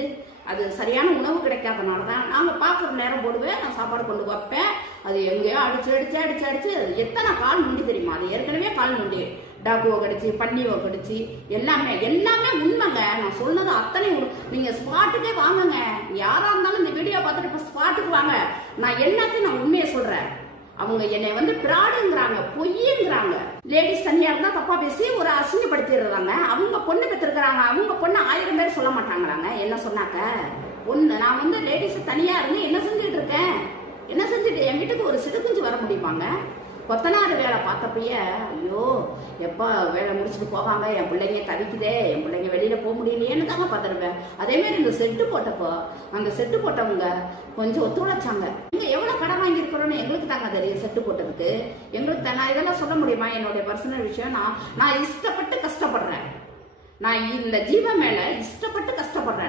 கிடைக்குது. அது சரியான உணவு கிடைக்காதனால தான் நாங்கள் பார்க்குற நேரம் போடுவேன், நான் சாப்பாடு கொண்டு வைப்பேன். அது எங்கேயோ அடிச்சு அடிச்சு அடிச்சு அடிச்சு எத்தனை கால் நுண்டி தெரியுமா? அது ஏற்கனவே கால் நுண்டி, டாக்குவோ கடிச்சு, பன்னியோ கடிச்சு, எல்லாமே எல்லாமே உண்மைங்க. நான் சொன்னது அத்தனை நீங்க ஸ்பாட்டுக்கே வாங்குங்க. யாரா இருந்தாலும் இந்த வீடியோ பார்த்துட்டு இப்போ ஸ்பாட்டுக்கு வாங்க. நான் எல்லாத்தையும் நான் உண்மையை சொல்றேன். அவங்க என்னை வந்து பிராடுங்கிறாங்க, பொய்யுங்கிறாங்க. லேடிஸ் தனியா இருந்தா தப்பா பேசி ஒரு அசிங்கப்படுத்திடுறாங்க. அவங்க பொண்ணு பெற்றிருக்கிறாங்க, அவங்க பொண்ணு 1000 பேர் சொல்ல மாட்டாங்கிறாங்க. என்ன சொன்னாக்க பொண்ணு நான் வந்து லேடிஸ் தனியா இருந்து என்ன செஞ்சுட்டு இருக்கேன், என்ன செஞ்சுட்டு என் வீட்டுக்கு ஒரு சிடுக்குஞ்சு வர முடியுமாங்க? கொத்தனார் வேலை பார்த்தப்பயே ஐயோ எப்போ வேலை முடிச்சுட்டு போவாங்க, என் பிள்ளைங்க தவிக்குதே, என் பிள்ளைங்க வெளியில போக முடியலையேன்னு தாங்க பார்த்துருவேன். அதே மாதிரி இந்த செட்டு போட்டப்போ அந்த செட்டு போட்டவங்க கொஞ்சம் ஒத்துழைச்சாங்க. நீங்க எவ்வளவு கடன் வாங்கியிருக்கிறோன்னு எங்களுக்கு தாங்க தெரியும். செட்டு போட்டதுக்கு எங்களுக்கு தானே. இதெல்லாம் சொல்ல முடியுமா? என்னுடைய பர்சனல் விஷயம். நான் இஷ்டப்பட்டு கஷ்டப்படுறேன். நான் இந்த ஜீவன் மேல இஷ்டப்பட்டு கஷ்டப்படுறேன்.